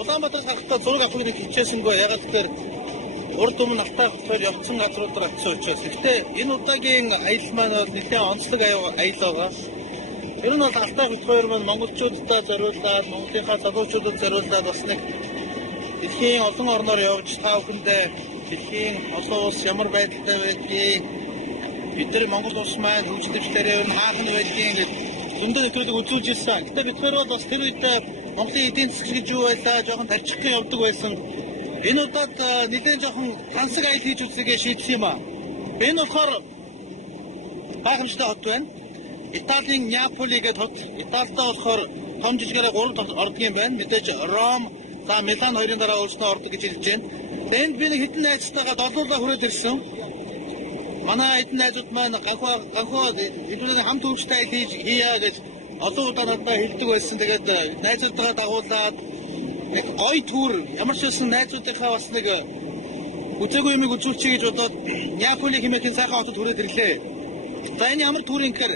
Улаанбаатар харахтаа зураг авахыг нэг хичээсэн гоо. Ягаад гэхээр урд өмнө автаа хөтөл явцсан газруудаар авсан учраас. Гэхдээ энэ удаагийн аялал маань бол нэлээд онцлог аялал байгаа. Ер нь бол автаа хөтөл маань монголчуудаа зориулаад, монголынхаа залуучуудад зориулаад бас нэг дэлхийн олон орноор явж та бүхэндээ дэлхийн олон улс ямар байдалтай байдгийг бидний Монгол улс маань хөгжлөмжлөрөө ер нь хаана байдгийг ингээд зөндөө нэвтрүүлэг үзүүлж ирсэн. Гэтэ бид хоёр бол бас тэр үед Монголын эдийн засаг гэж юу байлаа, жоохон тарчихсан явдаг байсан. Энэ удаад нэлээд жоохон тансаг аялал хийж үзлэгээ шийдсэн юм аа. Энэ болохоор гайхамшигтай хот байна. Италийн Неаполи гэдэг хот. Италидаа болохоор том жижигээрээ 3 ордог юм байна. Мэдээж Ром, за Милан хоёрын дараа өөрснөө ордог гэж хэлж байна. Энд би нэг хэдэн найзтайгаа долуулаа хүрээд ирсэн. Манай эдэн найзууд маань ганхуу хэдүүлээ хамт хөвчтэй хийя гэж олон удаа надад хэлдэг байсан. Тэгээд найзуудтайгаа дагуулад нэг гоё түр ямар ч байсан найзуудынхаа бас нэг үзээгүй юмыг үзүүлчихье гэж бодоод Неаполи хэмээх сайхан хотод хүрээд ирлээ. За энэ ямар түр юм гэхээр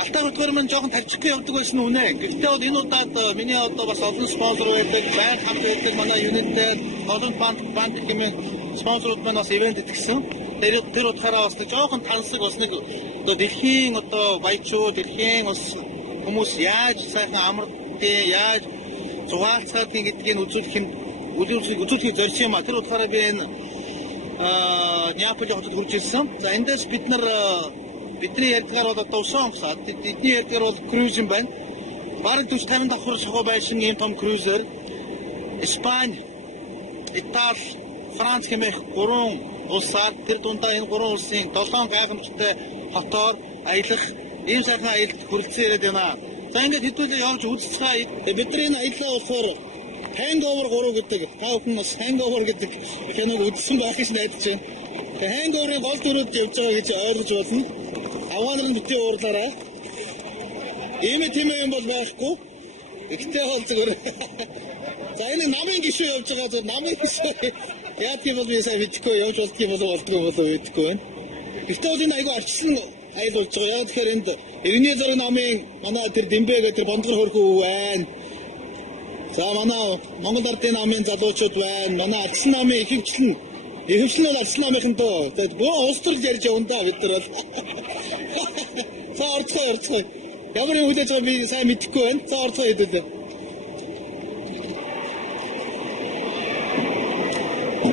Алтаа хөтгөр маань жоохон тарчихгүй явдаг байсан үнэ. Гэхдээ бол энэ удаад миний одоо бас олон спонсор байдаг, байнга хамт байдаг манай United, олон банд хэмээн спонсорууд маань бас ивент итгэсэн. Тэр утгаараа бас нэг жоохон тансаг бас нэг одоо дэлхийн одоо баячууд, дэлхийн бас хүмүүс яаж сайхан амралтын, яаж зугаалцаадын гэдгийг үзүүлэхийг зорьсон юм а. Тэр утгаараа би энэ Неаполи хотод хүрч ирсэн. За эндээс бидний ярьдгаар бол одоо усан онгоцоо. Бидний ярьдгаар бол круиз юм байна. Бараг 40-50 давхар шахуу байшин ийм том крузер. Испани, Итали, Франц хэмээх 3 улсаар тэр дундаа энэ 3 улсын 7 гайхамшигтай хотоор аялах ийм сайхан аялалд хүрэлцэн ирээд байна. За ингээд хэдүүлээ явж үзцгаая. Бидний энэ аяллаа болохоор Hangover 3 гэдэг. Та бүхэн бас Hangover гэдэг киног үзсэн байх гэж найдаж байна. Hangover-ын гол дүрүүд явж байгаа гэж ойлгож болно. Аваанаар нь битгий уурлаарай. Ийм юм бол байхгүй. Ихтэй бол зүгээр. За энэ намын гишүү явж байгаа зөв намын гишүү. Яг тийм бол би сайн мэдхгүй явж болдгий болов мэдхгүй байна. Гэхдээ бол энэ айгүй арчсан айл болж байгаа. Яг тэгэхээр энд 90-ийн зэрэг намын манай тэр Дэмбэ гэдэг тэр бондгор хөрхөө байна. За манай Монгол Ардын намын залуучууд байна. Манай арчсан намын ихэвчлэн бол арчсан намынхан дөө. Тэгээд бөө улс төрөл ярьж явна да бид нар бол. За орцгой. Ямар юм хүлээж байгаа би сайн мэдэхгүй байна. За орцгой хэдүүлээ.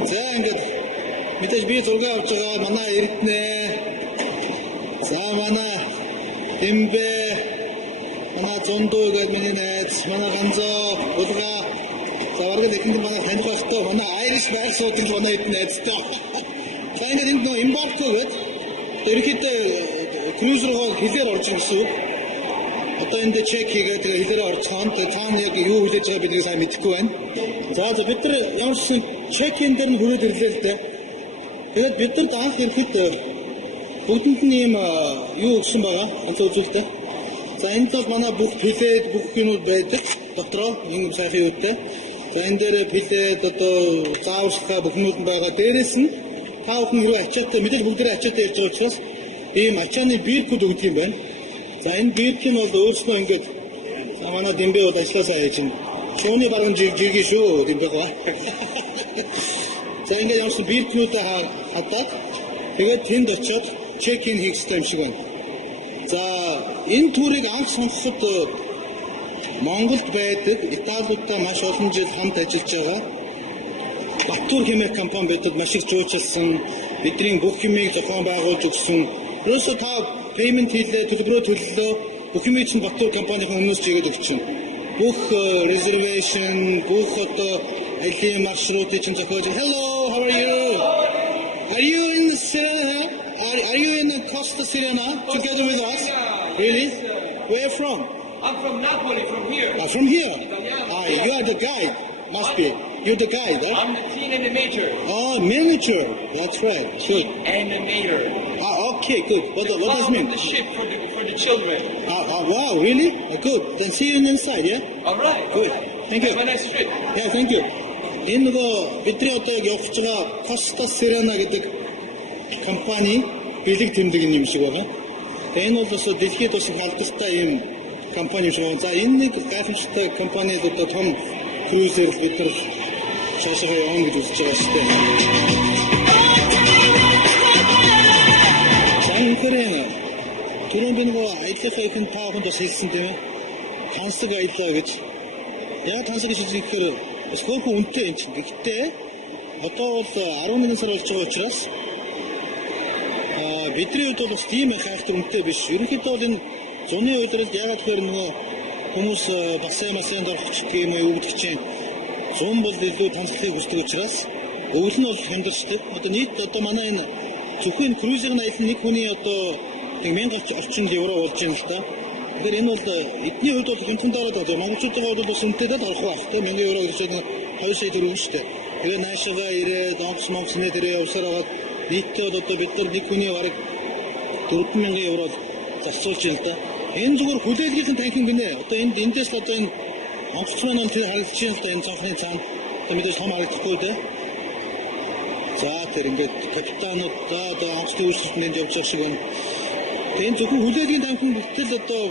За ингээд мэдээж би зураг авч байгаа манай Эрдэнэ. За манай Дэмбэ, манай Зондоо гэдэг миний найз, манай Ганзоо, Улгаа. За бараг эхэнд манай таних багтаа манай Айриш байрсууд л манай эдэн найзтай. За ингээд энд нөө имбарко гэдэг. Ерөнхийдөө крузер руу хилээр орж ирсэн. Одоо энд чек хийгээд хилээр орцгоон. Тэгээ цаана яг юу хүлээж байгаа биднийг сайн мэдэхгүй байна. За бид нар ямар ч чек-ин дээр нь хүрээд ирлээ л дээ. Тэгээд бид нар анх ирэхэд бүгдэнд нь ийм юу өгсөн байгаа. Онцгой үзүүлэлттэй. За энд бол манай бүх плед бүх юмуд байдаг. Дотроо ийм сайхан юутай. За энэ дээр плед одоо зааварчилгаа бүх юмуд байгаа. Дээрээс нь та бүхэн хэрэг ачаатай мэдээж бүгдээ ачаатай ярьж байгаа учраас ийм ачааны биркүүд өгдөг юм байна. За энэ бирк нь бол өөрснөө ингээд манай Дэмбэ бол ажилласаа хийж байна. Шууны баруун жиргээ шүү Дэмбэ гоо. За ингээд ямарсан биркнүүдээ хадаад тэгээд тэнд очиод чек-ин хийх юм шиг байна. За энэ турыг анх сонгоход Монголд байдаг Италиудаа маш олон жил хамт ажиллаж байгаа Баттуур хэмээх компани бидад маш их зуучилсан, бидний бүх юмыг зохион байгуулж өгсөн. Ерөөсөө та payment хийлээ, төлбөрөө төллөө, бүх юмыг чинь Баттуур компанийн өмнөөс чигээд өгсөн. Бүх reservation, бүх одоо аялын маршрутыг чинь зохиож. Hello, how are you? Are you in the Sirena? Are you in the Costa Sirena together with us? Really? Where from? I'm from Napoli, from here. From here? You are the guide, must be. You're the guide, right? I'm the teen animator. Oh, miniature. That's right. Good. Animator. Okay, good. What does it mean? The ship for the children. Wow, really? Good. Then see you inside, yeah? All right. Good. Thank you. Have a nice trip. Yeah, thank you. Энэ бидний одоо яг явж байгаа Costa Sirena гэдэг компани бэлэг тэмдэг юм шиг байна. Энэ бол бас дэлхийд бас алдартай юм компани юм шиг байна. За энэ нэг гайхамшигтай компани одоо том cruiser бид нар цаашаа явна гэж үзэж байгаа шүү дээ. Санхэрэн түрүүн би нөгөө аяллахаа ихэнд та бүхэнд бас хэлсэн тийм ээ. Тансаг аяллаа гэж. Яг тансаг гэж хэлэхээр бас хөөрхөн үнэтэй юм чинь. Гэхдээ одоо бол 11 сар болж байгаа учраас бидний хувьд бол бас тийм хайхтар үнэтэй биш. Ерөнхийдөө бол энэ зуны үедрэл ягаад гэхээр нөгөө хүмүүс бас масанд орохчдаг юм уу юу гэдэг чинь зун бол илүү тансахыг хүсдэг учраас өвөл нь бол хямдарчдаг. Одоо нийт одоо манай энэ зөвхөн круизерын аялал нэг хүний одоо 1000 орчим евро болж байна л да. Тэгэхээр энэ бол эдний хувьд бол хэмжээнд ороод байгаа. Монголчуудын хувьд бол үнэтэйдээ орох байх тийм 1000 евро гэж байна. 2 сая төгрөг шүү дээ. Тэгээ наашаага ирээд онгоц нэрээ явсаар хагаад нийтдээ бол одоо бид нар нэг хүний бараг 4000 евро зарцуулж байна л да. Энэ зүгээр хүлээлгийнхэн танхим гинэ. Одоо эндээс л одоо энэ онгоц маань тэр харагдаж байна л да энэ цонхны цаанд. Одоо мэдээж том харагдахгүй дээ. За тэр ингээд капитанууд одоо онгоцны үйлчлэлтэнд явж байгаа шиг байна. Энэ зөвхөн хүлээлгийн танхим бүтэл одоо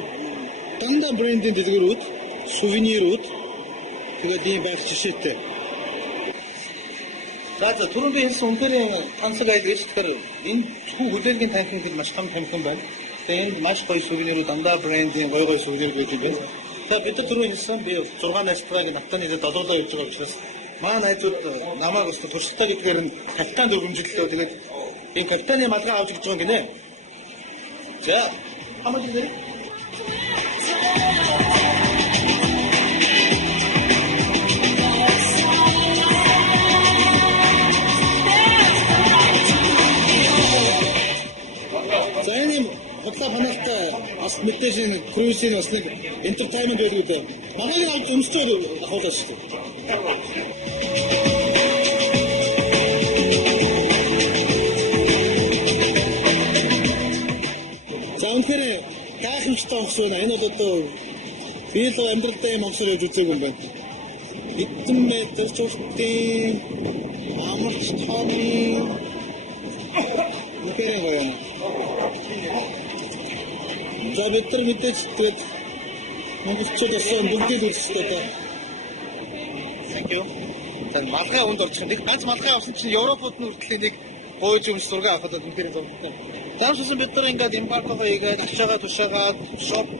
дандаа брендийн дэлгүүрүүд, сувенирүүд тэгээд ийм байх жишээтэй. За түрүүн би хэлсэн үнээрээ тансаг айл гэж тэгэхээр энэ зөвхөн хүлээлгийн танхим гэж маш том танхим байна. Тэгээд энд маш гоё сувенирүүд дандаа брендийн гоё сувенир байдаг байна. Тэгээд бид нар түрүүн хэлсэн би 6 найзтайг навтаа нийлээд олоолаа явж байгаа учраас маань найзууд намайг өстө туршилтаа гэдгээр нь капитан дөрвөмжлөлөө тэгээд энэ капитаны малгай авч гэж байгаа гинэ. За хамаг нэр ханалтаа бас мэдээж энэ круизийн бас нэг entertainment байдаг үү. Магаыг авч өмсчөөд ахуулаа шүү дээ. За үнэхээр гайхамшигтай онгоц байна. Энэ бол одоо би л амьдралдаа юм онгоцоор явж үзээгүй юм байна. Эдэн метр чөлтийн амарч тооны үнэхээр гоё юм. За бид нар мэдээж тэгээд монголчууд болсон бүгдийг үзчихлээ даа. Thank you. За малгай өнд орчих. Нэг ганц малгай авсан чинь Европод нь хүртэл нэг гойж өмс зураг авахад үнэхээр зургтай. Заавшсан бид нар ингээд импортоо хийгээд ачаагаа тушаагаад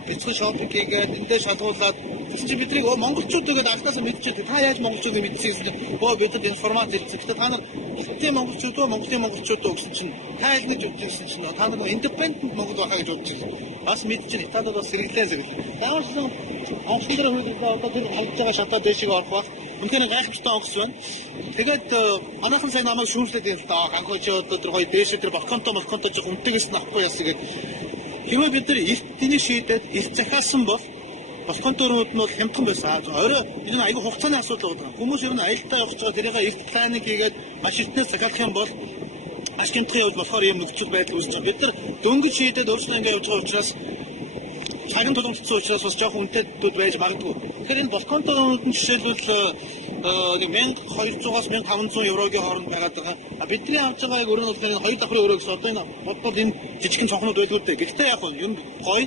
бяцхан шопинг хийгээд эндээ шалгуулад тэгсэн чинь бидний монголчуудыг анхнаасаа мэдчихээ. Та яаж монголчуудыг мэдчихсэн юм? Бидэд информац ирсэн. Гэтэ та нар Монголын монголчууд гэсэн чинь та аль гэж үзсэн чинь та нар independent монгол байхаа гэж бодож байна. Бас мэдчихэв. Та нар бас сэргэлээ. Заавшсан онгоцон дээр хөлөө одоо тэр халдж байгаа шатаа дэшиг орох бах. Үнэхээр гайхамшигтай онгоц байна. Тэгээд манайхан сайн намайг шүүмжлээд юм л да. Анхоо чи одоо тэр гоё дээш тэр балконтой жоо үнтэйгээс нь авахгүй яс гэдэг. Хэвээ бид нар эрт тэнийг шийдээд эрт захиалсан бол балкон дөрөвд нь бол хямдхан байсан. Орой энэ айгүй хугацааны асуудал байгаа. Хүмүүс ер нь аялалтаа явж байгаа тэрийг эрт планинг хийгээд маш эртнээс захиалах юм бол маш хямдхан явж болохоор юм нөхцөл байдал үүсэж байгаа. Бид нар дөнгөж шийдээд өөрсдөө ингэ явж байгаа учраас цагаан тулгымцсан учраас бас жоохон үнэтэйдүүд байж магадгүй. Тэгэхээр энэ балкон дөрөвд нь жишээлбэл 1200-аас 1500 еврогийн хооронд байгаад байгаа. Бидний авч байгаа яг өрөө нь болохоор 2 давхрын өрөө гэсэн одоо энэ бодвол энэ жижигхэн цонхнууд байлгүй дээ. Гэхдээ яг нь юм гоё.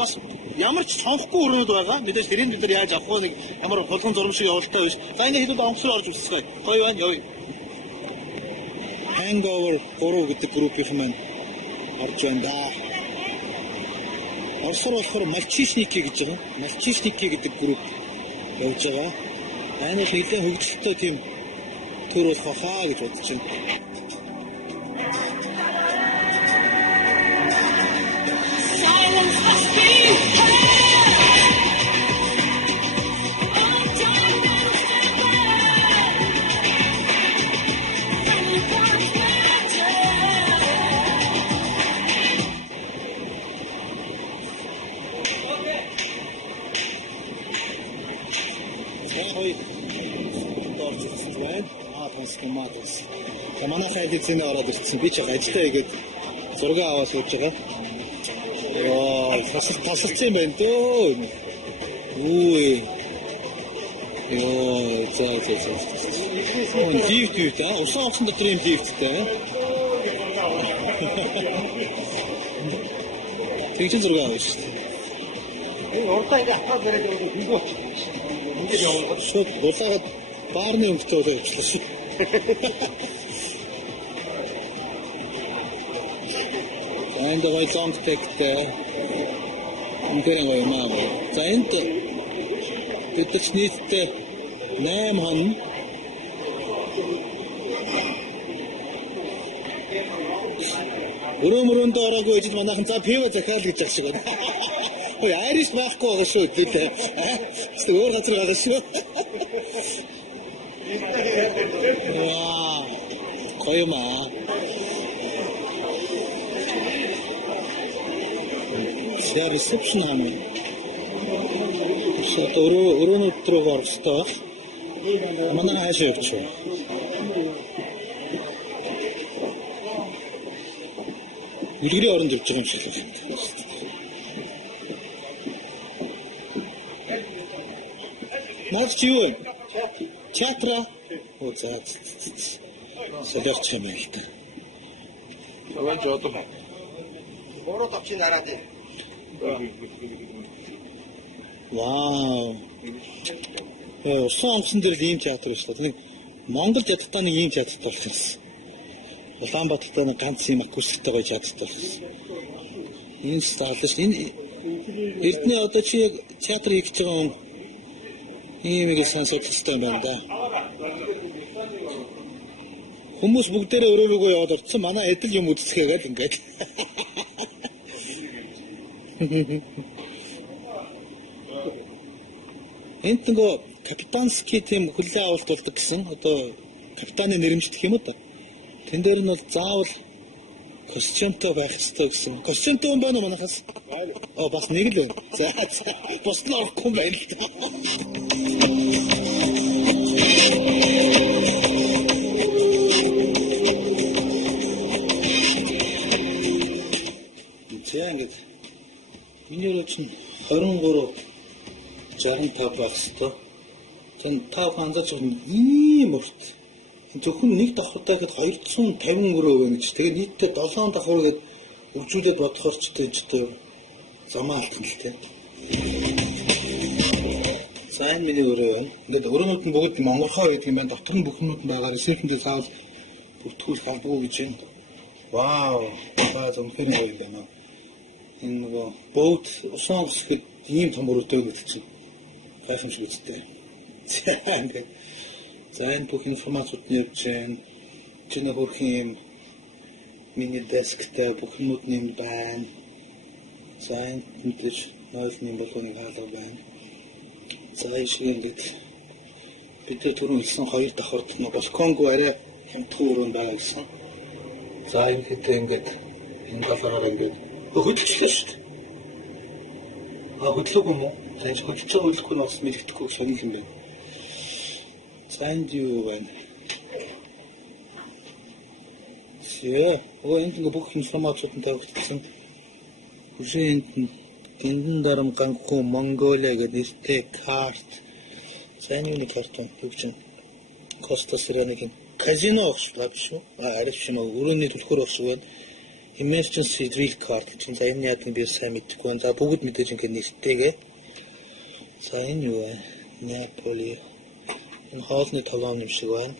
Бас ямар ч цонхгүй өрөөнүүд байгаа. Мэдээж тэрийг бид нар яаж авах вэ? Нэг ямар хулган зурм шиг явуултаа биш. За энэ хэдүүд онгоцоор орж үзсгэй. Гоё байна явъя. Hangover 3 гэдэг группийн маань орж байна да. Орсоор болохоор Мальчишники гэж байгаа. Мальчишники гэдэг групп явж байгаа. Айнх нэлээд хөгжилтэй тийм төр болох хаа гэж бодож байна. Манай сайдын ороод ирсэн. Би ч ажилдаа игээд зураг аваад сууж байгаа. Яа, тасалсан юм байна дөө. Үгүй. Яа, за. Дивт та. Усан онгоцон дотор юм дивттэй. Тэгж зураг авах шүү дээ. Энэ урдаа ингэ хатаад бариад яваад хөнгөө очиж. тэр явуулаад. Шууд булаагаад баарны өнгөтэй болоо явчихлаа шүү. Энд гоё зонг тэгтэй. Үнэхээр гоё юм аа. За энд бид ч нийтдээ 8 хон өрөөмөрөндөө ороогүй ижил манайхан за пива захиал гэж ах шиг байна. Ой айриш байхгүй байгаа шүү дээ. Эсвэл өөр газар байгаа шүү. Вау. Гоё маа. Я ресепшн хамаа. Шат өрөөнүүд рүү орчихлоо. Манай хаашаа явчих. Үлгэрийн оронд явж байгаа юм шиг л байна. Наад чи юу вэ? Театра. Оо за. Солиорч юм яа л та. Аваа жоо. Бороо тавчин дараад. Вау. Усан онгоцон дээр ийм театр шүү дээ. Монголд ядтаа нэг ийм театр болох юмсан. Улаанбаатарт нэг ганц юм акустиктэй гоё театр болох юмсан. Энэ стаалш энэ Эрдэнэ одоо чи яг театр хийж байгаа юм. Ийм нэг сонсох хэрэгтэй байна да. Хүмүүс бүгдээрээ өрөөрөөгөө яваад орцсон. Манай эдэл юм үздэхээгээл ингээд. Энд нөгөө капитанский тийм хүлээ авалт болдог гэсэн одоо капитаны нэрэмжлэх юм да. Тэн дээр нь бол заавал костюмтой байх хэрэгтэй гэсэн. Костюмтой юм байна уу манайхаас? Оо бас нэг л байна. За бос нь орохгүй юм байна л да. За ингээд миний өрөө чинь 23-65 байх хэвээр. Тэн тав ханзаач ийм урт. Зөвхөн нэг давхартай гэхэд 250 өрөө өгнө гэж. Тэгээ нийтдээ 7 давхар гээд үржүүлээд бодохоор ч тэр замаа алдсан л тийм. За энэ миний өрөө байна. Ингээд өрөөнүүд нь бүгд монгорхоо гэдэг юм байна. Дотор нь бүхнүүд нь байгаа. Ресепшндээ заавал бүртгүүлэх албагүй гэж байна. Вау. Баа зөвхөн гоё юм байна. Энэ нөгөө бөөд усан онгоц гэхэд ийм том өрөөтэй гэдэг чинь гайхамшиг үстэй. За энэ бүх информацууд нь явж байна. Чиний хөрхийн юм миний десктэй бүх юмуд нэм байна. За энэ мэдээж нойлны болгоныг хаалга байна. За ишиг ингээд бид түрүү хэлсэн хоёр давхарт нь балконгүй арай хямдхан өрөө байгаа гэсэн. За энэ хэдэ ингээд энэ давхараар ингээд хөдөлчихлээ шүү дээ. Хөдлөг юм уу? Сайн хөдлөж байгаа хөдлөхгүй нь бас мэддэхгүй сонир юм байна. За энд юу байна? Энд нэг бүх информацууд нь тавигдсан. Хүсэнд гиндэн дарам ганхуу Монголиа гэдэг нэртэй карт. За энэ нэг карт байна. Юу чинь Коста Сираныгийн казино огшлаа биш үү? Арай биш юм аа. Өрөөний түлхүүр огшгүй байна. Emergency drill card чинь за энэ яадаг би сайн мэдэхгүй байна. За бүгд мэдээж ингэ нэртэйгээ. За энэ юу вэ? Наполи. Энэ хоолны толгойн юм шиг байна.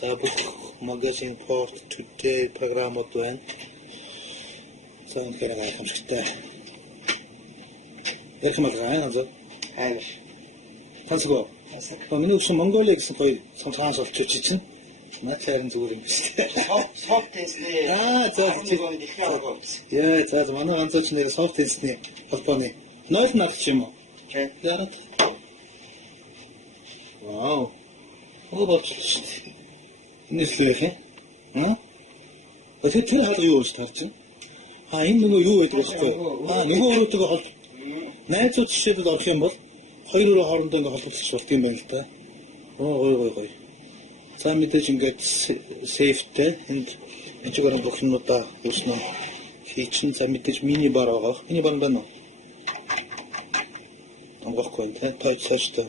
За бүх магазин порт today програмууд байна. За энэ хэрэг гайхамшигтай. Яг юм байна заа. Хайр. Тасгоо. Миний өвсөн Монголиа гэсэн гоё цанцаас олчиж чинь. Наачлаарин зүгээр юм биш үү? Софт тестний. За яа за манай ганцаач нэр софт тестний холбооны 0 нагч юм уу? Тийм. Яагаад? Вау. Оо болчихлоо шүү дээ. Энэ л байх юм. Тэр хаалга юу гэж тарч байна? Энэ нөгөө юу байдаг вэ? Нөгөө өрөөтэйгээ хол найзууд жишээлбэл орох юм бол хоёр өрөө хоорондоо ингээ холбогдож болт юм байна л да. Гоё. За мэдээж ингээд сейфтэй энд ачаагаар бүх юмудаа үүснэ хийчин за мэдээж мини бар байгаа. Мини бар байна уу? Амгахгүй энэ тойч цааштай.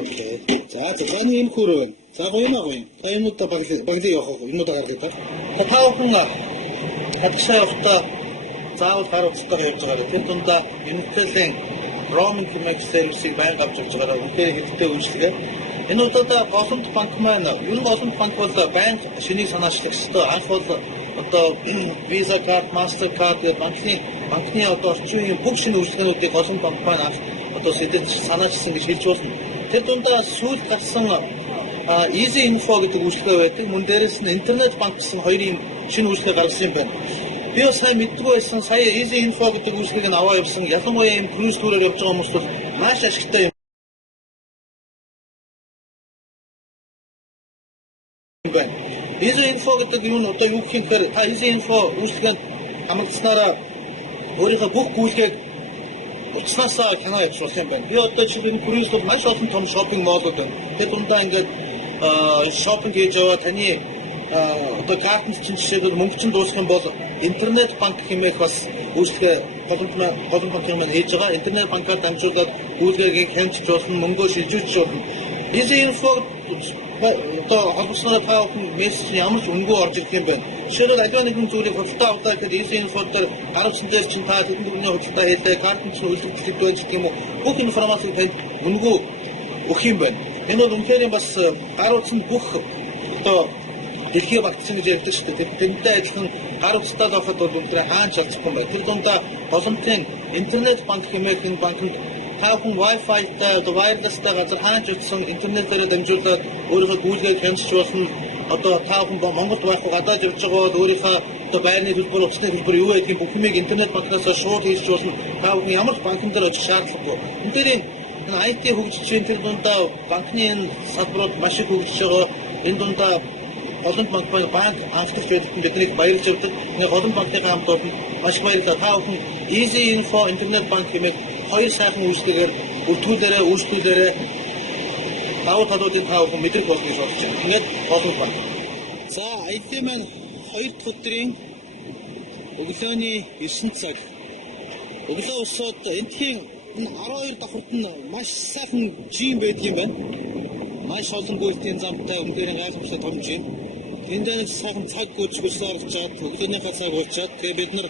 Окей. За зэний юм хүрээ. За гоё. Та юмудаа баглаа явах. Юмудаа гаргая та. Тавхан хатшаа явахдаа заавал гар утстай явж байгаа. Тэр дундаа Unitel-ийн roaming хэмээх сервисийг байнга авч явж байгаа. Үнэхээр хэрэгтэй үйлчлэгээ. Энэ удаа голомт банк маань ер нь голомт банк бол байнга шинийг санаачлах ёстой. Анх бол одоо Visa card, Mastercard гэх банкны одоо орчин үеийн бүх шинэ үйлчлэгээнүүдийг голомт банк маань одоо сэдэж санаачилсан гэж хэлж болно. Тэр дундаа сүүлд гарсан Easy Info гэдэг үйлчлэгээ байдаг. Мөн дээрээс нь интернет банк гэсэн хоёрын шинэ үйлчлэгээ гаргасан юм байна. Би бас сайн мэддэггүй байсан. Сая Easy Info гэдэг үйлчлэгийг аваа явсан. Ялангуяа энэ cruise tour-аар явж байгаа хүмүүс бол маш ашигтай юм байна. Easy Info гэдэг юу нь одоо юу гэх юм бэ? Та Easy Info үйлчлэгэнд хамгаалснараа өөрийнхөө бүх гүйлгээд утаснасаа кино явуулах болсон юм байна. Би одоо жишээлбэл cruise бол маш олон том шопинг молууд байна. Тэгээд дундаа ингээд шопинг хийж яваа таны одоо картанд чинь жишээлбэл мөнгө чинь дуусах юм бол интернет банк хэмээх бас үйлчлэгээ голомт банкын маань хийж байгаа. Интернет банкаар дамжуулаад гүйлгээгийг хянч болно, мөнгөө шилжүүлж болно. Easy Info одоо холбосноор та бүхэн мессеж ямар ч үнгүй орж ирэх юм байна. Жишээлбэл аливаа нэгэн зүйлийг худалдаа авах гэхэд Easy Info дээр гаргасан дээр чинь та тэдний бүрний худалдаа хийлээ, картын чинь үйлдвэрлэлт байж гэх юм уу. Бүх информацийг танд үнгүй өгөх юм байна. Энэ бол үнэхээр бас гар утсанд бүх одоо дэлхий багтсан гэж ярьдаг шүү дээ. Тэнтэй адилхан гар утстай байхад бол өнөөдөр хаанч олцохгүй байна. Тэр дундаа голомтын интернет банк хэмээх энэ банкнд та бүхэн Wi-Fi-тай, wireless-тай газар хаанч утсан интернетээр дамжуулаад өөрийнхөө гүйлгээд хянаж болно. Одоо та бүхэн Монголд байхгүй гадаад явж байгаа бол өөрийнхөө одоо байрны төлбөр, утасны төлбөр юу байдгийг бүх юмыг интернет банкнаас шууд хийж болно. Та бүхэн ямар ч банкн дээр очих шаардлагагүй. Өнөөдрийн IT хөгжиж тэр дундаа банкны энэ салбарууд маш их хөгжиж байгаа. Энэ дундаа голомт банк анхдагч байдаг биднийг баярлж явдаг. Энэ голомт банкны хамт бол маш баярлалаа. Та бүхэн Easy Info интернет банк хэмээх хоёр сайхан үйлчлэгээр үйлчлүүлээрээ давуу талуудыг та бүхэн мэдрэх болно гэж бодож байна. Ингээд голомт банк. За, IT маань 2 дахь өдрийн өглөөний 9 цаг. Өглөө усод энтхийн 12 давхарт нь маш сайхан жим байдаг юм байна. Маш олон гүйлтийн замтай үнээр гайхамшигтай том жим. Энд нэг сайхан цаг гүйцэтгүүлсээр авчаад өглөөнийхөө цаг уучаад тэгээ бид нар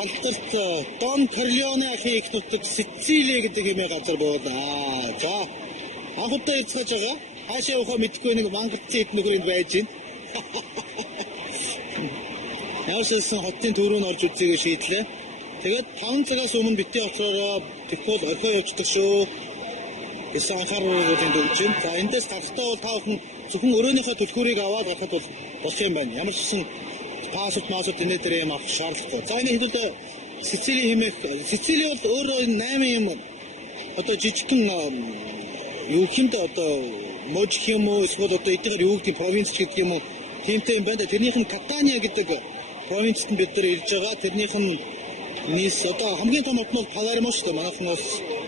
алдарт Дон Корлеоне ахын их нутаг Сицили гэдэг хэмээн газар буулаа. За анх удаа язгаж байгаа. Хаашаа явахаа мэдэхгүй нэг мангартсан эд нөхөр байж байна. Яашаасан хотын төрөө нь орж үзье гэж шийдлээ. Тэгээд 5 цагаас өмнө битээ оцороо тэгвэл орхио явчихдаг шүү. Гэсэн анхааруулгыг өгч байна. За эндээс гарахтаа бол та бүхэн зөвхөн өрөөнийхөө төлхөөрийг аваад гарахад бол болох юм байна. Ямар ч гэсэн паспорт энэ дээр юм авах шаардлагагүй. За энэ хэдүүлээ Сицили хэмээх Сицили бол өөрөө 8 юм одоо жижигхэн юу хэмдэ одоо мож юм уу эсвэл одоо эдгээр юу гэдэг провинц гэдэг юм уу тиймтэй юм байна. Тэрнийх нь Катания гэдэг провинцт нь бид нар ирж байгаа. Тэрнийх нь нийс одоо хамгийн том хот нь Палермо шүү дээ. Манайхан бас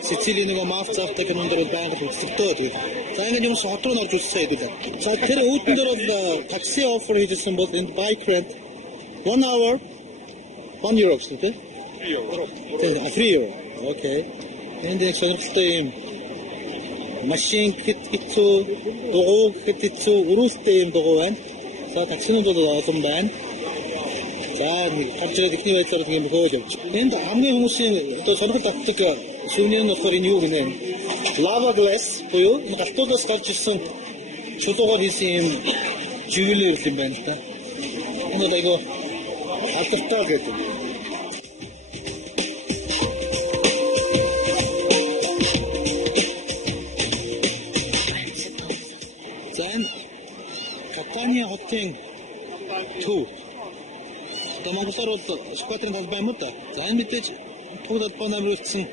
Сицили нэг мафцаавтай кинонд бол байнга үзэгдөө тэгээд. За ингээд юм хот руу орж үзсэн хэдүүлээ. За тэр үүдэн дээр бол такси offer хийсэн бол энэ bike rent 1 hour 1 euro шүү дээ. 3 euro. Окей. Энд нэг сонирхолтой юм машин хэцүү, дугуй хэцүү, өрүүлтэй юм дугуй байна. За таксинууд бол олон байна. За нэг гарч ирээд ихний байдлаар нэг юм хөөл явж. Энд хамгийн хүмүүсийн одоо сонирхол татдаг сүүний нь болохоор энэ юу гэнэ? Lava glass буюу энэ галтуудаас гарч ирсэн чулуугаар хийсэн юм живэлэр юм байна л да. Энэ айгу алдартай гэдэг. За энэ Катания хотын төв одоо Монголоор бол шоколадын талбай юм да. За энэ мэдээж төв талбай намруулсан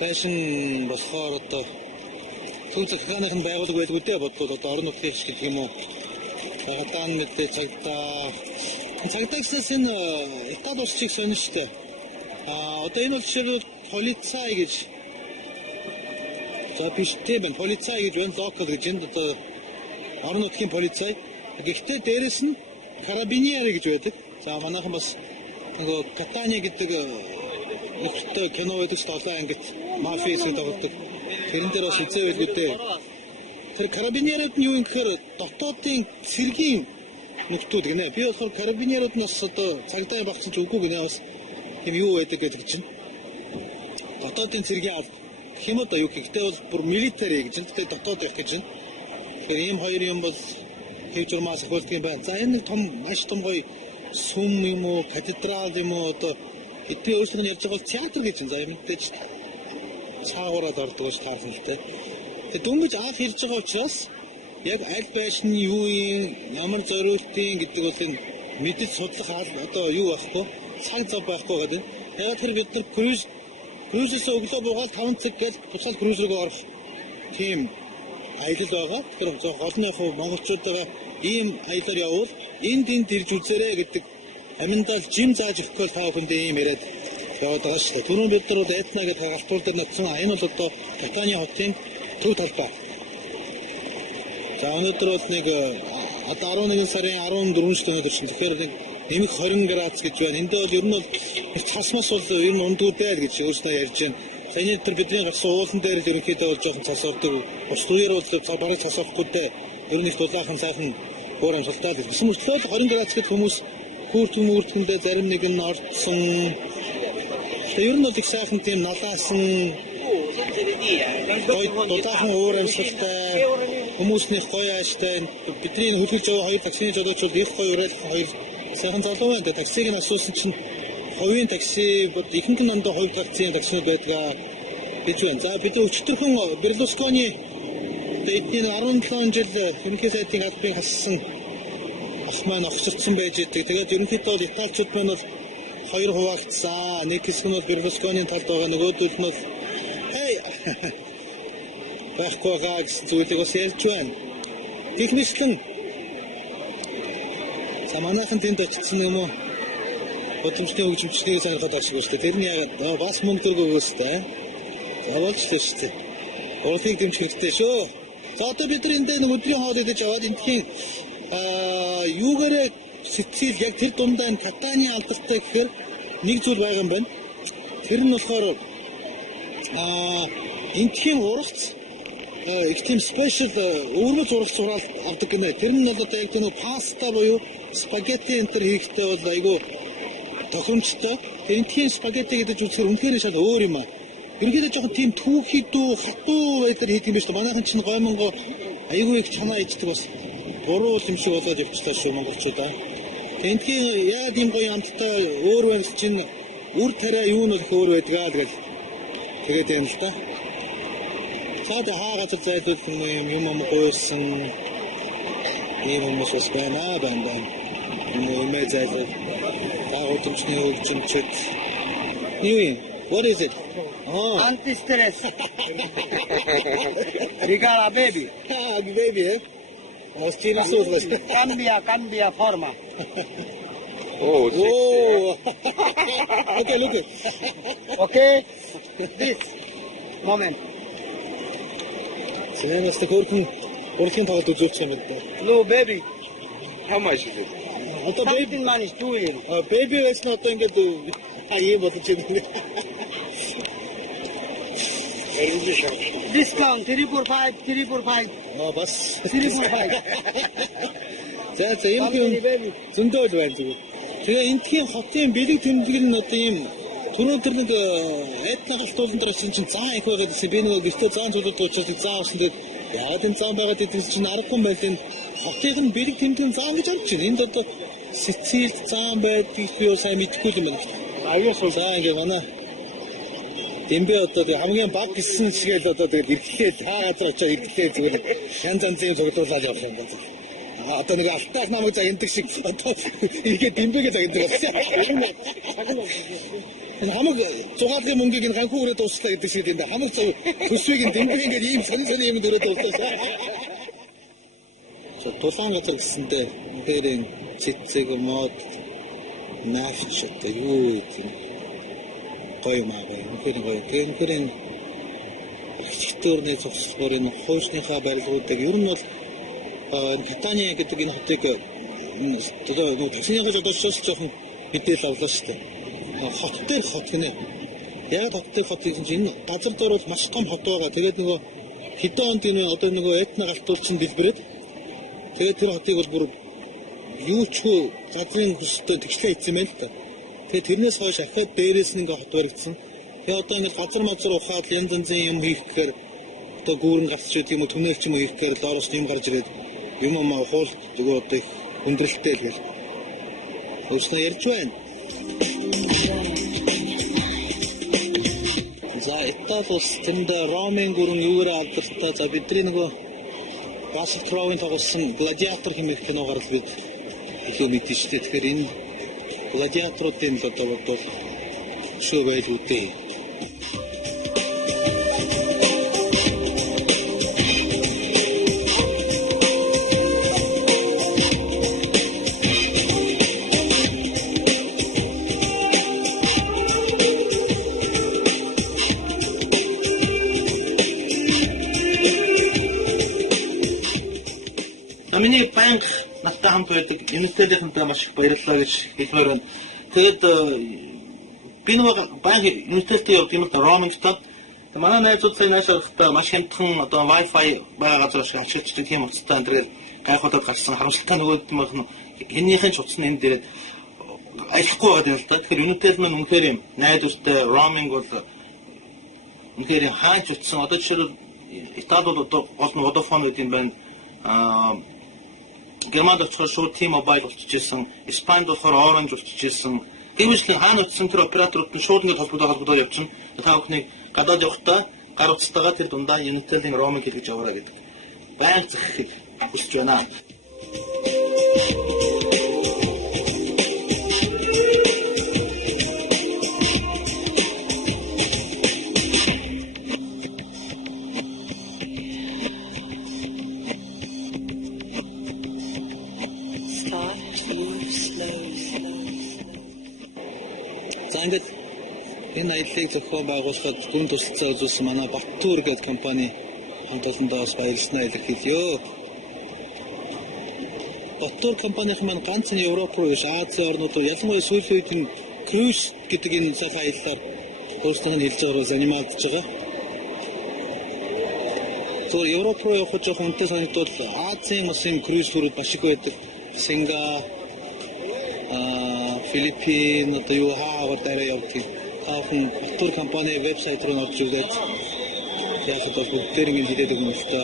байшин болохоор одоо төв захиргааных нь байгуулга байлгүй дээ бодлоо одоо орон нутгийн хэвш гэдэг юм уу. Гадаа нь мэдээ цагдаа гэснээс энэ Итали улсыг сонин штэ. Одоо энэ бол жишээлбэл полицай гэж за биш тийм полицай гэж байна локал гэж энэ одоо орон нутгийн полицай. Гэхдээ дээрэс нь карабиньери гэж байдаг. За манайхан бас нөгөө Катания гэдэг нөхөртэй кино байдаг ч долоо ангит мафия хэсэг тоглодог. Тэрэн дээр бас үзээ байлгүй дээ. Тэр карабиньерууд нь юу юм гэхээр дотоодын цэргийн нөхдүүд гинэ. Би болохоор карабиньерууд нь бас одоо цагдаа багцсан ч үгүй гинэ бас юм юу байдаг гэдэг чинь. дотоодын цэргийн алба гэх юм одоо юу гэхдээ бол бүр милитари гэж энэ тэгээд дотоод байх гэж байна. Тэгэхээр ийм хоёр юм бол хэв журмаас ахуулдаг юм байна. За энэ нэг том маш том гоё сүм юм уу, катедрал юм уу одоо эдгээр өөрсдөө ярьж байгаа бол театр гэж байна. За юм мэдээж цаагаараад ордог гэж таарсан л дээ. Тэгээд дөнгөж анх хэлж байгаа учраас яг аль байшин юу юм, ямар зориултын гэдэг бол энэ мэдэж судлах одоо юу байхгүй, цаг зав байхгүй гэдэг. Яг тэр бид нар крузээс өглөө буугаад 5 цаг гэж тусгал круз руу орох тийм аялал байгаа. Тэгэхээр олон яг монголчуудаа ийм аялаар явуул энд ирж үзээрэй гэдэг аминдал жим зааж өгөхгүй та бүхэндээ ийм яриад яваад байгаа шүү дээ. Түрүүн бид нар бол Этна гэдэг галтуул дээр натсан. Энэ бол одоо Катани хотын төв талбай. За өнөөдөр бол нэг одоо 11 сарын 14 шүү дээ өнөөдөр чинь. Тэгэхээр нэг нэмэх 20 градус гэж байна. Энд бол ер нь бол цасмас бол ер нь ундгуудаа л гэж өөрснөө ярьж байна. За энэ тэр бидний гарсан уулан дээр л ерөнхийдөө бол жоохон цас ордог. Бус туяар бол бараг цас орохгүй дээ. Ер нь их дулаахан сайхан өөр амсалтаа гэж. Гэсэн мөртлөө 20 градус гэдэг хүмүүс хүүртэн мөртөндөө зарим нэг нь орцсон. Тэгээ ер нь бол их сайхан тийм налаасан дулаахан өөр амсалтай хүмүүсний гоё ааштай бидний хөлгөж яваа хоёр таксины жолоочууд их гоё уриалсан хоёр сайхан залуу байна. Тэгээ таксиг нь асуусан чинь хувийн такси ихэнх нь дандаа хувь таксины таксинууд байдгаа гэж байна. За бид өчтөрхөн Берлускони эдний 17 жил ерөнхий сайдын албыг хассан ах маань огцорсон байж идэг. Тэгээд ерөнхийдөө бол италичууд маань бол хоёр хуваагдсан. Нэг хэсэг нь бол Берлусконийн талд байгаа, нөгөөдөл нь бол байхгүй байгаа гэсэн зүйлийг бас ярьж байна. Техничлэн за манайхан тэнд очсон юм уу? Бодомжтой хөгжимчдийн сонирхоод ашиг шүү дээ. Тэр нь яагаад бас мөнгө төгөө өгөөстэй. За болж л шүү дээ. Урлагийг дэмжих хэрэгтэй шүү. За одоо бид нар энд нэг өдрийн хоол идэж аваад эндхийн юугаараа сэтгэл яг тэр дундаа энэ Катани алдартай гэхээр нэг зүйл байгаа юм байна. Тэр нь болохоор эндхийн уралц их тийм спешиал өөрөөр зурагч зураалт авдаг гинэ. Тэр нь бол одоо яг тийм паста буюу спагетти энэ төр хийхдээ бол айгүй тохиромжтой. Эндхийн спагетти гэдэг үзэхээр үнэхээр шал өөр юм аа. Ерөнхийдөө жоохон тийм түүхий дүү хатуу байдлаар хийдэг юм байна шүү дээ. Манайхан чинь гоймонго айгүй их чанаа ичдэг бас буруу юм шиг болоод явчихлаа шүү монголчуудаа. Эндхийн яа тийм гоё амттай өөр байл чинь үр тариа юу нь их өөр байдгаа л гэл тэгээд юм л та. Цаад хаа газар зайлуулах юм гойсон ийм хүмүүс бас байна. Нэмээ зайлуул гудамжны хөгжимчд юу юм? What is it? Oh. Anti-stress. Regala baby. Baby, eh? Ostina sotlas. Cambia forma. Oh, Oh. Okay, look it. Okay? This moment. Сэнэс урлагийн тоглолт үзүүлчих юм байна. Blue baby. how much is it? Одоо baby Something man is doing. baby байсан одоо ингээд ийм болж байна. Discount 345. Бас 345. За ийм юм зөндөө л байна зүгээр. Тэгээ эндхийн хотын бэлэг тэмдэг нь одоо ийм түрүү тэр нэг Этна галтуулан дээр чинь заа их байгаа гэсэн би нэг гэртээ заан зүйлүүд учраас заа авсан тэгээд яагаад энэ заа байгаа гэдэг чинь аргагүй юм байл энэ хотын нь бэлэг тэмдэг нь заа гэж орж байна. Энд одоо Сицилд заа байдгийг би сайн мэдэхгүй юм байна. Аюул суулаа ингээ манай Дэмбэ одоо хамгийн баг гисэн шигээл одоо тэгээд ирэхлээ та газар очоод ирэхлээ зүгээр янз янзын цуглуулаад явах юм байна. Одоо нэг алтайх намайг загнадаг шиг одоо игээд дэмбэгээ загнадаг болсон. Энэ хамаг зугаалгын мөнгийг энэ ганхуу өрөө дууслаа гэдэг шиг энэ хамаг төсвийг энэ дэмбэг ингээд ийм сонин юм өрөө дууслаа. Тулаан газар гэсэндээ үнээр энэ цэцэг мод нафч одоо юу юм гоё маа гоё үнээр гоё тэгэхээр энэ архитектурны зурсгалаар энэ хуучныхаа барилгуудыг ер нь бол энэ Катани гэдэг энэ хотыг одоо таксиныхаа жолоочоос жоохон мэдээлэл авлаа шүү дээ. Хот дээр хот гинэ. Яг хот дээр хот гэж энэ газар дээр бол маш том хот байгаа. Тэгээд нөгөө хэдэн онд энэ одоо нөгөө Этна галтуулчин дэлбэрээд тэгээд тэр хотыг бол бүр юучгүй газрын хөсөлтөд тэгшлээ хийсэн байл та. Тэгээд тэрнээс хойш ахаад дээрээс нь ингээ хот баригдсан. Тэгээ одоо ингэ газар мазар ухаад янз янзын юм хийх гэхээр одоо гүүрэн гацч байдаг юм уу түнээгч юм уу хийх гэхээр доороос юм гарч ирээд юм хуул зүгээр одоо их хүндрэлтэй л гэл. Өөрснөө ярьж байна. За Итали улс тэнд Ромын гүрэн юугаар алдартай. За бидний нөгөө Russell Crowe-ийн тоглосон Гладиатор хэмээх киногаар л бид илүү мэдэн шүү дээ. Тэгэхээр энэ гладиаторуудын л одоо бол шоу байж үтэй. Миний банк надтай хамт байдаг Unitel-ийнхэнтэй маш их баярлалаа гэж хэлмээр байна. Тэгээд би нэг банк Unitel-тэй явдаг юм л роумингтай. Манай найзууд сая наашаахтай маш хямдхан одоо Wi-Fi байгаа газар шиг ашиглаж тийм утастай энэ тэгээд гайхуулаад гарсан харамсалтай нөгөөд юм байна. Энийхэн ч утас нь энэ дээр аяхгүй байгаа юм л да. Тэгэхээр Unitel маань үнэхээр юм найдвартай роуминг бол үнэхээр хаач утсан. Одоо жишээлбэл Итали бол одоо гол нь Vodafone гэдэг юм байна. Германд очихоор шууд T-Mobile болчихжээ. Испанид болохоор Orange болчихжээ. Гэмжлэн хаана утсан тэр операторууд нь шууд ингэ холбогдоод явчихна. Та бүхний гадаад явахдаа гар утастайгаа тэр дундаа Unitel-ийн roaming хийлгэж яваарай гэдэг. Байнга захихыг хүсэж байна. За ингээд энэ аяллыг зохион байгуулахад гүн тусалцаа үзүүлсэн манай Баттуур гэдэг компани хамт олондоос баярлалаа илэрхийлье. Баттуур компанийн маань ганц нь Европ руу биш Азийн орнууд руу ялангуяа сүүлийн үед энэ круиз гэдэг энэ сайхан аяллаар өөрсдөө нь хэлж байгаагаар занимаадж байгаа. Зөвхөн Европ руу явах жоохон үнэтэй санагдвал Азийн бас энэ круиз турууд маш их байдаг. Сингапур Филиппин одоо юу хаагаар дараа явдаг. Таахан Баттуур компани вебсайт руу орж үзээд яг л бүгдээр ингэ хэлээд өгнө л та.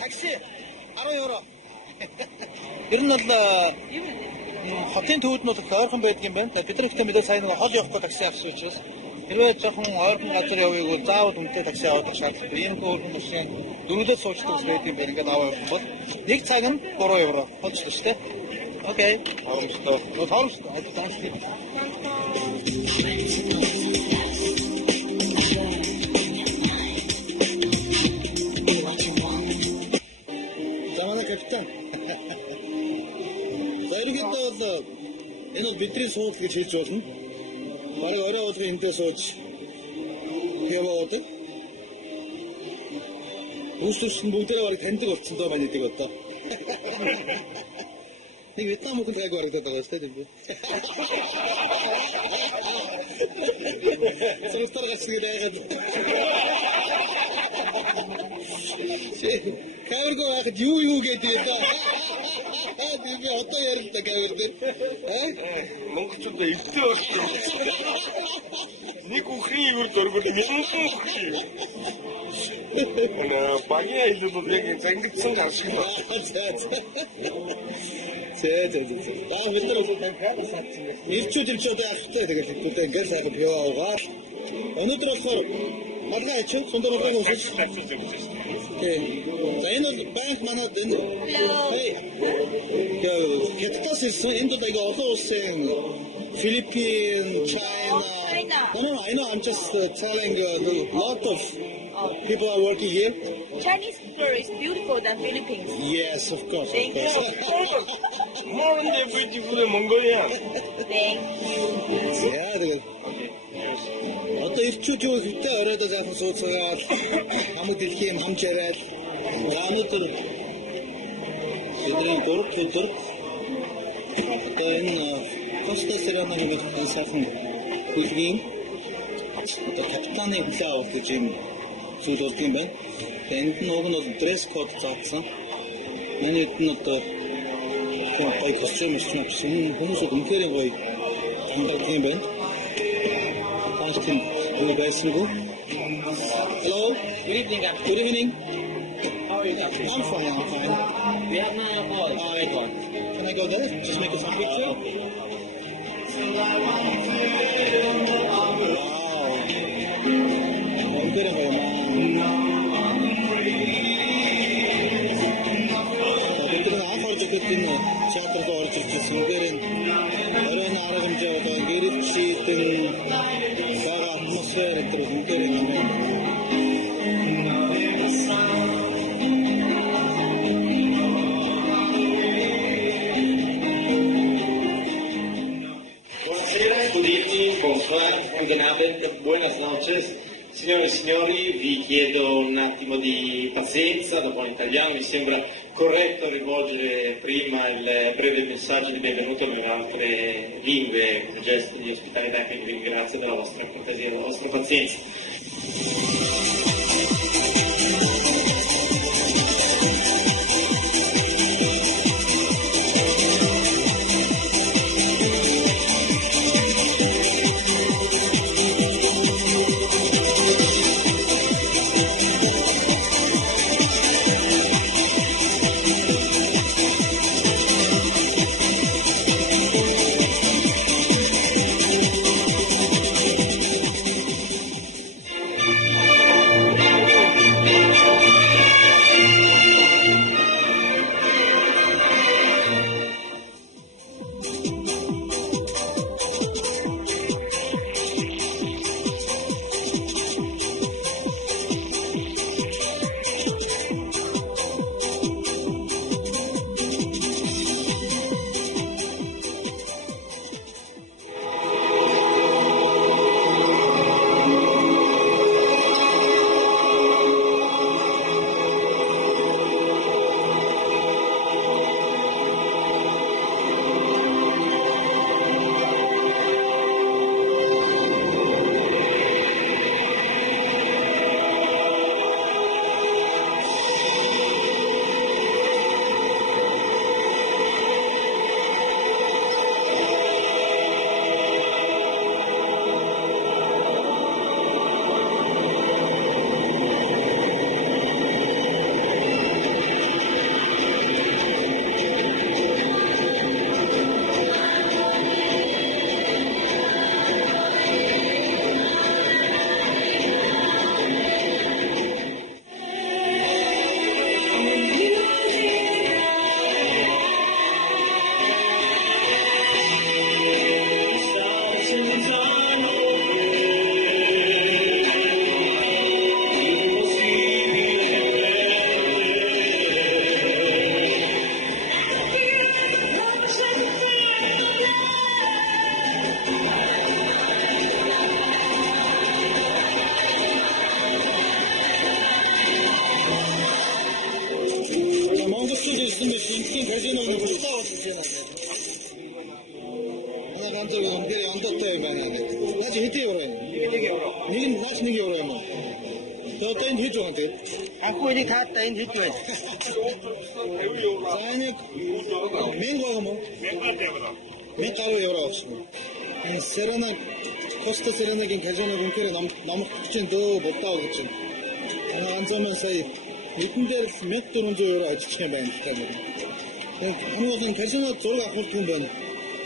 Такси 10 евро. Ер нь бол хотын төвд нь их ойрхон байдаг юм байна. Бид нар ихтэй мэдээ сайн нэг хол явахгүй такси авсан учраас хэрвээ жоохон ойрхон газар явъя гэвэл заавал үнэтэй такси авах шаардлагатай. Ийм хөөрхөн машин дөрвөлөөс суучдаг ус байдаг юм байна. Ингээд аваа явах бол нэг цаг нь 3 евро болчихлоо шүү дээ. Окей. Харамсалтай. Харамсалтай. Капитан. Баяргүйдээ бол энэ бол бидний суух гэж хэлж болно. Бараг орой уулын эндээ сууж яваад. Үүсвэрч нь бүгдээрээ бараг таньдаг болсон доо маань эдэг одоо. Нэг Вьетнам хүн тайг барагдаад байгаа шүү дээ. Сумстар гацдаг байгаад. Кавэргөө хахад юу гэдэг юм да. Би одоо ярилда кавэр дээр. Монголчуудаа эвдээ болчихсон. Нэг үхрийн ивэр дөрвөл мянган үхрийн. Багийн аялал бол яг зангидсан гар шиг байна. Зээ. Бид нар бол таньхаа саацсан. Илчүүд одоо явахтай тэгэл хэвдээ ингээд сайхан бий аваа. Өнөөдөр болохоор малгай ачаа сундар малгай уусаж. За энэ банк манад энэ Хятадаас ирсэн энд бол аяга олон улсын Philippines, China. No, I know. I'm just telling a lot of people are working here. Chinese people is beautiful than Philippines. Yes, of course. Thank you. More than beautiful than Mongolia. Thank you. Yeah, одоо ирчүүд юу ихтэй оройдоо заахан сууцгаад хамаг дэлхийн хамж яриад өнөөдөр бидний 3 өдөр Одоо энэ Коста Серанагийн энэ сайхан бүлгийн одоо капитаны хүлээ авалт гэж юм зүйл болдог юм байна. Тэгээд энд нь уг нь бол дресс код заасан. Манай хэд нь одоо гоё костюм авсан хүмүүс үнэхээр гоё ханддаг юм байна. Тааштай юу байсан бэ? Hello. Good evening. Good evening. How are you? I'm fine. We have my call. Can I go there? Just make some picture. Wow. Үнэхээр гоё маа. Тэгээд анхаарч ирсэн театрт орж ирсэн үнэхээр оройн арга хэмжээ одоо гэрэлтшилтэн бага атмосфер гэдэг үнэхээр гоё. Guten Abend, buenas noches. Signore e signori, vi chiedo un attimo di pazienza, da buon italiano mi sembra corretto rivolgere prima il breve messaggio di benvenuto nelle altre lingue, come gesto di ospitalità, quindi vi ringrazio della vostra cortesia e della vostra pazienza. Aku ini kata ini tu. Zanik mengo mo. Menga로 евро. Серена Коста Серенагийн казино үнэхээр намх чинь дөө бодтаа гэж чинь. Ганцхан сая эдэн дээр 1400 евро ажиллах юм байна гэдэг. Хамгийн казино зураг авах юм байна.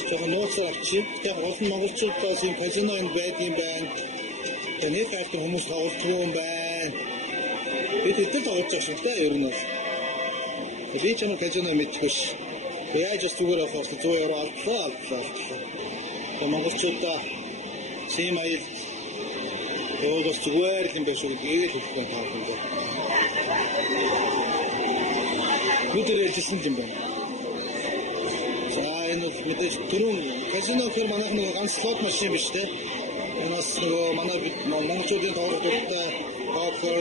Жохон нууцаар авчих. Тэгээд олон монголчуудаас энэ казино энд байдаг юм байна. Тэгээд хайртай хүмүүс хавуулдаг юм байна. Бид хэдэл тоглож байгаа шүү дээ ер нь бол. Би ч юм казино мэдчихвш. Яаж ч зүгээр авах 100 евро алдлаа. Тэгээд монголчуудаа Сим аял өөс зүгээр юм биш үү гээд хэлсэн таа юм байна. Нүдэр хэлсэн юм байна. За энэ мэдээж түрүүн казино хэр манайх нэг ганц слот машин биш те. Энэс нөгөө манай монголчуудын тоглолттой покер